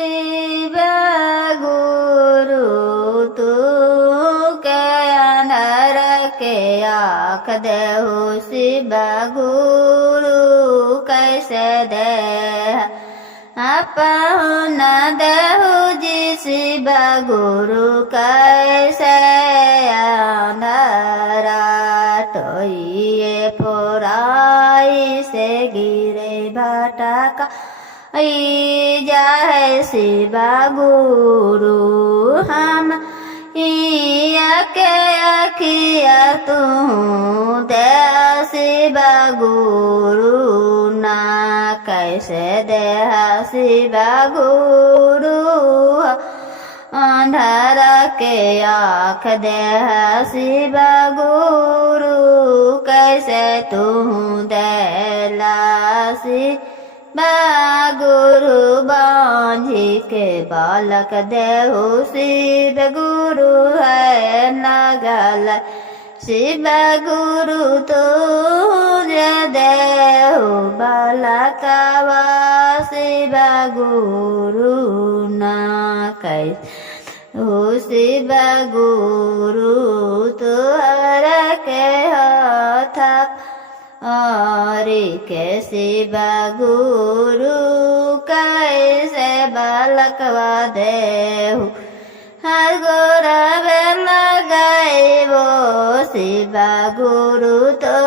शिव गुरु तू के अनर के आख देहु शिव गुरु कैसे दे अपन देहु जी शिव गुरु कैसे अनरा टोइए फोराई से गिरे भटका जाए शिव गुरु हम के अखिया तू दे शिव गुरु ना कैसे दे शिव गुरु अंधार के आँख दे शिव गुरु कैसे तू देला शिव गुरु बांझी के बालक देहु शिव गुरु है नगल शिव गुरु तू देहु बालकवा शिव गुरु ना कैसे शिव गुरु तुहर के हाथ के शिव गुरु कैसे बालकवा देहु हर गोरव लगाए वो शिव गुरु तो